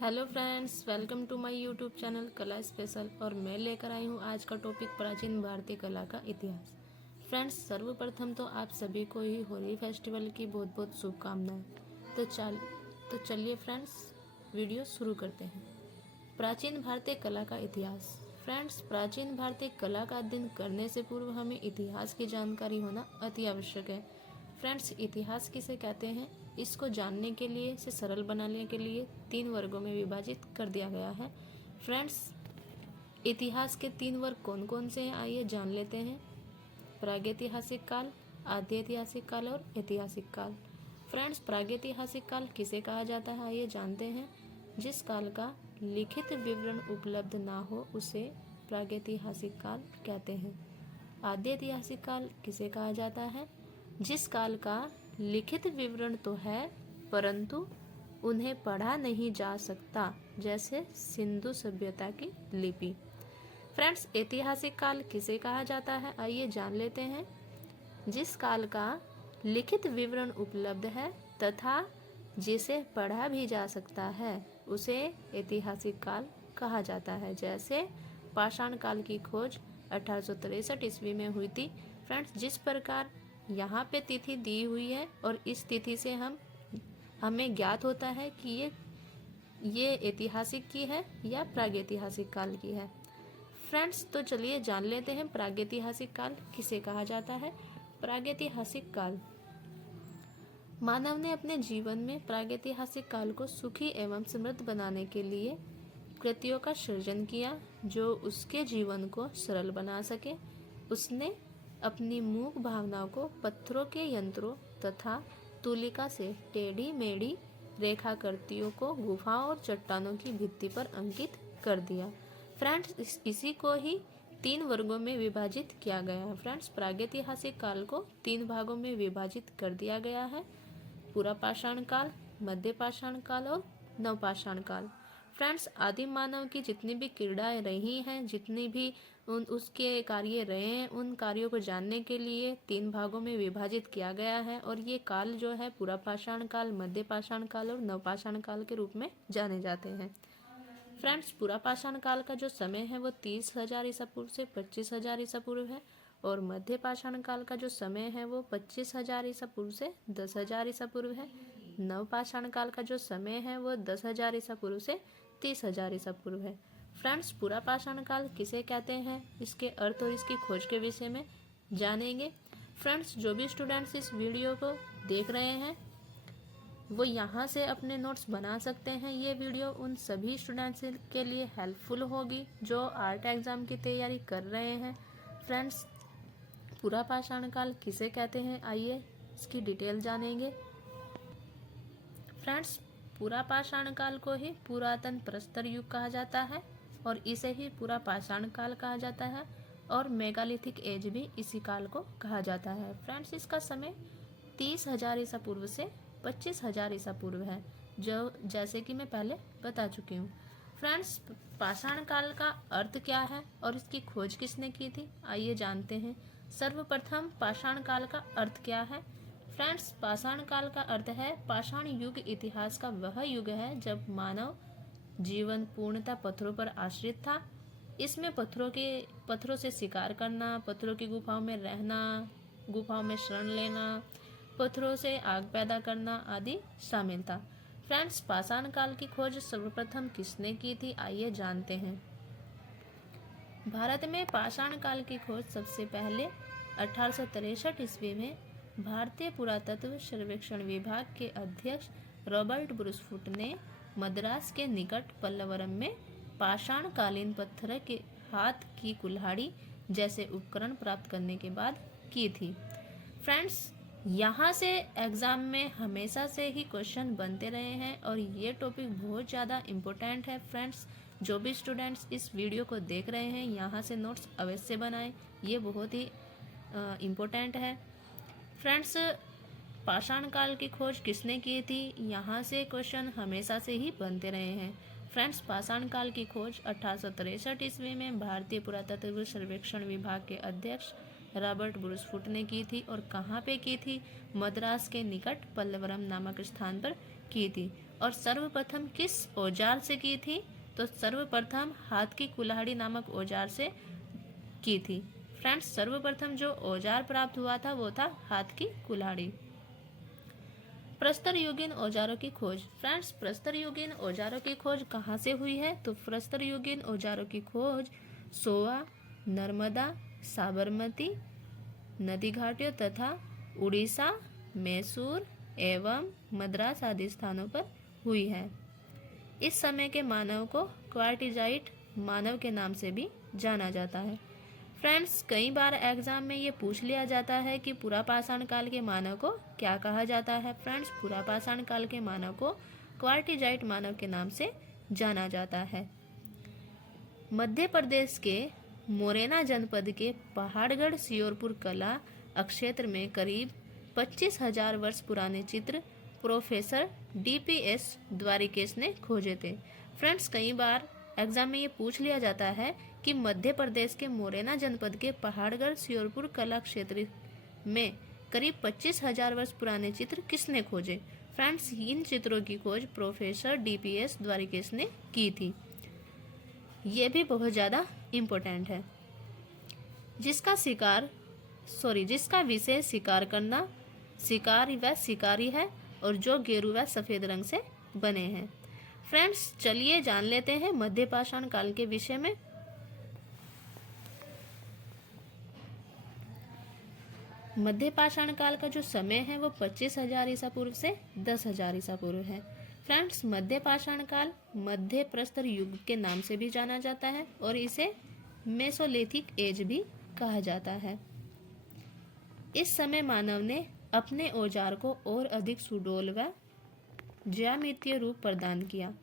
Hello friends, welcome to my YouTube channel Kala special. और मैं लेकर आई हूँ आज का टॉपिक प्राचीन भारतीय कला का इतिहास। फ्रेंड्स, सर्वप्रथम तो आप सभी को ही होली फेस्टिवल की बहुत बहुत शुभकामनाएं। तो चलिए फ्रेंड्स, वीडियो शुरू करते हैं। प्राचीन भारतीय कला का इतिहास। फ्रेंड्स, प्राचीन भारतीय कला का अध्ययन करने से पूर्व हमें इतिहास की जानकारी होना अति आवश्यक है। फ्रेंड्स, इतिहास किसे कहते हैं, इसको जानने के लिए, इसे सरल बनाने के लिए 3 वर्गों में विभाजित कर दिया गया है। फ्रेंड्स, इतिहास के 3 वर्ग कौन कौन से हैं, आइए जान लेते हैं। प्रागैतिहासिक काल, आद्य ऐतिहासिक काल और ऐतिहासिक काल। फ्रेंड्स, प्रागैतिहासिक काल किसे कहा जाता है, आइए जानते हैं। जिस काल का लिखित विवरण उपलब्ध ना हो उसे प्रागैतिहासिक काल कहते हैं। आद्य ऐतिहासिक काल किसे कहा जाता है, जिस काल का लिखित विवरण तो है परंतु उन्हें पढ़ा नहीं जा सकता, जैसे सिंधु सभ्यता की लिपि। फ्रेंड्स, ऐतिहासिक काल किसे कहा जाता है, आइए जान लेते हैं। जिस काल का लिखित विवरण उपलब्ध है तथा जिसे पढ़ा भी जा सकता है उसे ऐतिहासिक काल कहा जाता है। जैसे पाषाण काल की खोज 1863 ईस्वी में हुई थी। फ्रेंड्स, जिस प्रकार यहाँ पे तिथि दी हुई है और इस तिथि से हमें ज्ञात होता है कि ये ऐतिहासिक की है या प्रागैतिहासिक काल की है। फ्रेंड्स, तो चलिए जान लेते हैं प्रागैतिहासिक काल किसे कहा जाता है। प्रागैतिहासिक काल, मानव ने अपने जीवन में प्रागैतिहासिक काल को सुखी एवं समृद्ध बनाने के लिए कृतियों का सृजन किया जो उसके जीवन को सरल बना सके। उसने अपनी मूक भावनाओं को पत्थरों के यंत्रों तथा तुलिका से टेढ़ी मेढ़ी रेखाकृतियों को गुफाओं और चट्टानों की भित्ति पर अंकित कर दिया। फ्रेंड्स, इसी को ही 3 वर्गों में विभाजित किया गया है। फ्रेंड्स, प्रागैतिहासिक काल को 3 भागों में विभाजित कर दिया गया है। पूरा पाषाण काल, मध्य पाषाण काल और नवपाषाण काल। फ्रेंड्स, आदिम मानव की जितनी भी क्रीड़ाएं रही हैं, जितनी भी उसके कार्य रहे हैं, उन कार्यों को जानने के लिए 3 भागों में विभाजित किया गया है। और ये काल जो है पूरा पाषाण काल, मध्य पाषाण काल और नवपाषाण काल के रूप में जाने जाते हैं। फ्रेंड्स, पूरा पाषाण काल का जो समय है वो 30,000 ईसा पूर्व से 25,000 ईसा पूर्व है। और मध्य पाषाण काल का जो समय है वो 25,000 ईसा पूर्व से 10,000 ईसा पूर्व है। नवपाषाण काल का जो समय है वो 10,000 ईसा पूर्व से 30,000 ईसा पूर्व है। फ्रेंड्स, पूरा पाषाण काल किसे कहते हैं, इसके अर्थ और इसकी खोज के विषय में जानेंगे। फ्रेंड्स, जो भी स्टूडेंट्स इस वीडियो को देख रहे हैं वो यहाँ से अपने नोट्स बना सकते हैं। ये वीडियो उन सभी स्टूडेंट्स के लिए हेल्पफुल होगी जो आर्ट एग्ज़ाम की तैयारी कर रहे हैं। फ्रेंड्स, पूरा पाषाण काल किसे कहते हैं, आइए इसकी डिटेल जानेंगे। फ्रेंड्स, पूरा पाषाण काल को ही पुरातन प्रस्तर युग कहा जाता है और इसे ही पूरा पाषाण काल कहा जाता है और मेगालिथिक एज भी इसी काल को कहा जाता है। फ्रेंड्स, इसका समय 30,000 ईसा पूर्व से 25,000 ईसा पूर्व है, जो जैसे कि मैं पहले बता चुकी हूँ। फ्रेंड्स, पाषाण काल का अर्थ क्या है और इसकी खोज किसने की थी, आइए जानते हैं। सर्वप्रथम पाषाण काल का अर्थ क्या है। फ्रेंड्स, पाषाण काल का अर्थ है पाषाण युग इतिहास का वह युग है जब मानव जीवन पूर्णतः पत्थरों पर आश्रित था। इसमें पत्थरों से शिकार करना, पत्थरों की गुफाओं में रहना, गुफाओं में शरण लेना, पत्थरों से आग पैदा करना आदि शामिल था। फ्रेंड्स, पाषाण काल की खोज सर्वप्रथम किसने की थी, आइए जानते हैं। भारत में पाषाण काल की खोज सबसे पहले 1863 ईस्वी में भारतीय पुरातत्व सर्वेक्षण विभाग के अध्यक्ष रॉबर्ट ब्रूसफुट ने मद्रास के निकट पल्लवरम में पाषाण कालीन पत्थर के हाथ की कुल्हाड़ी जैसे उपकरण प्राप्त करने के बाद की थी। फ्रेंड्स, यहाँ से एग्ज़ाम में हमेशा से ही क्वेश्चन बनते रहे हैं और ये टॉपिक बहुत ज़्यादा इम्पोर्टेंट है। फ्रेंड्स, जो भी स्टूडेंट्स इस वीडियो को देख रहे हैं यहाँ से नोट्स अवश्य बनाएं, ये बहुत ही इम्पोर्टेंट है। फ्रेंड्स, पाषाण काल की खोज किसने की थी, यहाँ से क्वेश्चन हमेशा से ही बनते रहे हैं। फ्रेंड्स, पाषाण काल की खोज 1863 ईस्वी में भारतीय पुरातत्व सर्वेक्षण विभाग के अध्यक्ष रॉबर्ट ब्रूसफुट ने की थी। और कहाँ पे की थी, मद्रास के निकट पल्लवरम नामक स्थान पर की थी। और सर्वप्रथम किस औजार से की थी? तो सर्वप्रथम हाथ की कुल्हाड़ी नामक औजार से की थी। फ्रेंड्स, सर्वप्रथम जो औजार प्राप्त हुआ था वो था हाथ की कुल्हाड़ी। प्रस्तर युगीन औजारों की खोज। फ्रेंड्स, प्रस्तर युगीन औजारों की खोज कहाँ से हुई है? तो प्रस्तर युगीन औजारों की खोज सोआ, नर्मदा, साबरमती नदी घाटियों तथा उड़ीसा, मैसूर एवं मद्रास आदि स्थानों पर हुई है। इस समय के मानव को क्वार्टिजाइट मानव के नाम से भी जाना जाता है। फ्रेंड्स, कई बार एग्जाम में ये पूछ लिया जाता है कि पुरापाषाण काल के मानव को क्या कहा जाता है? फ्रेंड्स, पुरापाषाण काल के मानव को क्वार्टिजाइट मानव के नाम से जाना जाता है। मध्य प्रदेश के मोरेना जनपद के पहाड़गढ़ सियोरपुर कला अक्षेत्र में करीब 25,000 वर्ष पुराने चित्र प्रोफेसर DPS द्वारिकेश ने खोजे थे। फ्रेंड्स, कई बार एग्जाम में ये पूछ लिया जाता है कि मध्य प्रदेश के मोरेना जनपद के पहाड़गढ़ सियोरपुर कला क्षेत्र में करीब 25,000 वर्ष पुराने चित्र किसने खोजे? फ्रेंड्स, इन चित्रों की खोज प्रोफेसर DPS द्वारिकेश ने की थी। ये भी बहुत ज़्यादा इम्पोर्टेंट है। जिसका विषय शिकार करना, शिकार व शिकारी है और जो गेरू व सफ़ेद रंग से बने हैं। फ्रेंड्स, चलिए जान लेते हैं मध्यपाषाण काल के विषय में। मध्यपाषाण काल का जो समय है वो 25,000 ईसा पूर्व से 10,000 ईसा पूर्व है। फ्रेंड्स, मध्यपाषाण काल मध्य प्रस्तर युग के नाम से भी जाना जाता है और इसे मेसोलिथिक एज भी कहा जाता है। इस समय मानव ने अपने औजार को और अधिक सुडौल व ज्यामितीय रूप प्रदान किया।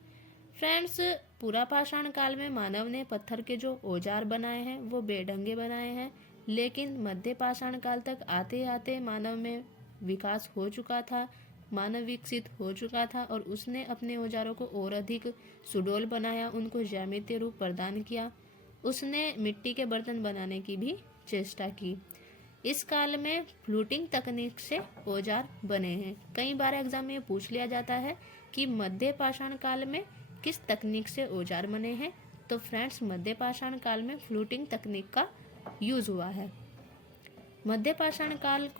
फ्रेंड्स, पुरापाषाण काल में मानव ने पत्थर के जो औजार बनाए हैं वो बेढंगे बनाए हैं, लेकिन मध्यपाषाण काल तक आते आते मानव में विकास हो चुका था, मानव विकसित हो चुका था और उसने अपने औजारों को और अधिक सुडौल बनाया, उनको ज्यामितीय रूप प्रदान किया। उसने मिट्टी के बर्तन बनाने की भी चेष्टा की। इस काल में फ्लूटिंग तकनीक से औजार बने हैं। कई बार एग्जाम में पूछ लिया जाता है कि मध्यपाषाण काल में किस तकनीक से औजार बने हैं? तो फ्रेंड्स, मध्यपाषाण काल में फ्लूटिंग तकनीक का यूज हुआ है। मध्यपाषाण काल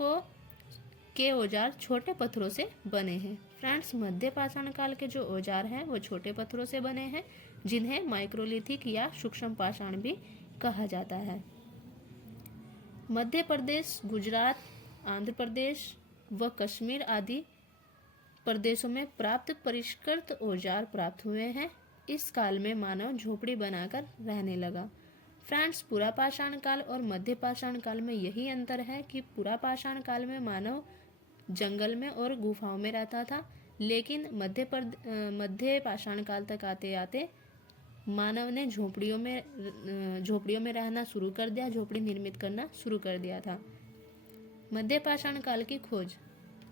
के औजार छोटे पत्थरों से बने हैं। फ्रेंड्स, मध्यपाषाण काल के जो औजार हैं वो छोटे पत्थरों से बने हैं, जिन्हें माइक्रोलिथिक या सूक्ष्म पाषाण भी कहा जाता है। मध्य प्रदेश, गुजरात, आंध्र प्रदेश व कश्मीर आदि प्रदेशों में प्राप्त परिष्कृत औजार प्राप्त हुए हैं। इस काल में मानव झोपड़ी बनाकर रहने लगा। फ्रेंड्स, पुरापाषाण काल और मध्यपाषाण काल में यही अंतर है कि पुरापाषाण काल में मानव जंगल में और गुफाओं में रहता था, लेकिन मध्यपाषाण काल तक आते आते मानव ने झोपड़ियों में रहना शुरू कर दिया, झोपड़ी निर्मित करना शुरू कर दिया था। मध्यपाषाण काल की खोज।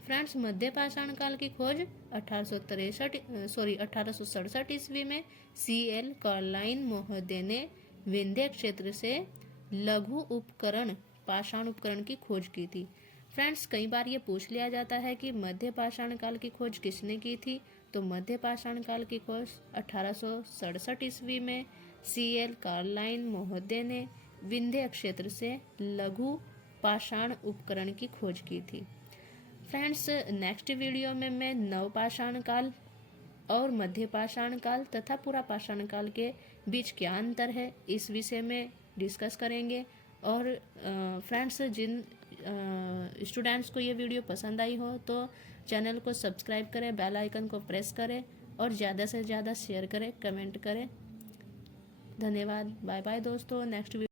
फ्रेंड्स, मध्यपाषाण काल की खोज 1867 ईस्वी में CL कार्लाइन महोदय ने विंध्य क्षेत्र से लघु उपकरण पाषाण उपकरण की खोज की थी। फ्रेंड्स, कई बार ये पूछ लिया जाता है कि मध्यपाषाण काल की खोज किसने की थी? तो मध्यपाषाण काल की खोज 1867 ईस्वी में CL कार्लाइन महोदय ने विंध्य क्षेत्र से लघु पाषाण उपकरण की खोज की थी। फ्रेंड्स, नेक्स्ट वीडियो में मैं नवपाषाण काल और मध्यपाषाण काल तथा पुरापाषाण काल के बीच क्या अंतर है इस विषय में डिस्कस करेंगे। और फ्रेंड्स, जिन स्टूडेंट्स को ये वीडियो पसंद आई हो तो चैनल को सब्सक्राइब करें, बेल आइकन को प्रेस करें और ज़्यादा से ज़्यादा शेयर करें, कमेंट करें। धन्यवाद। बाय बाय दोस्तों। नेक्स्ट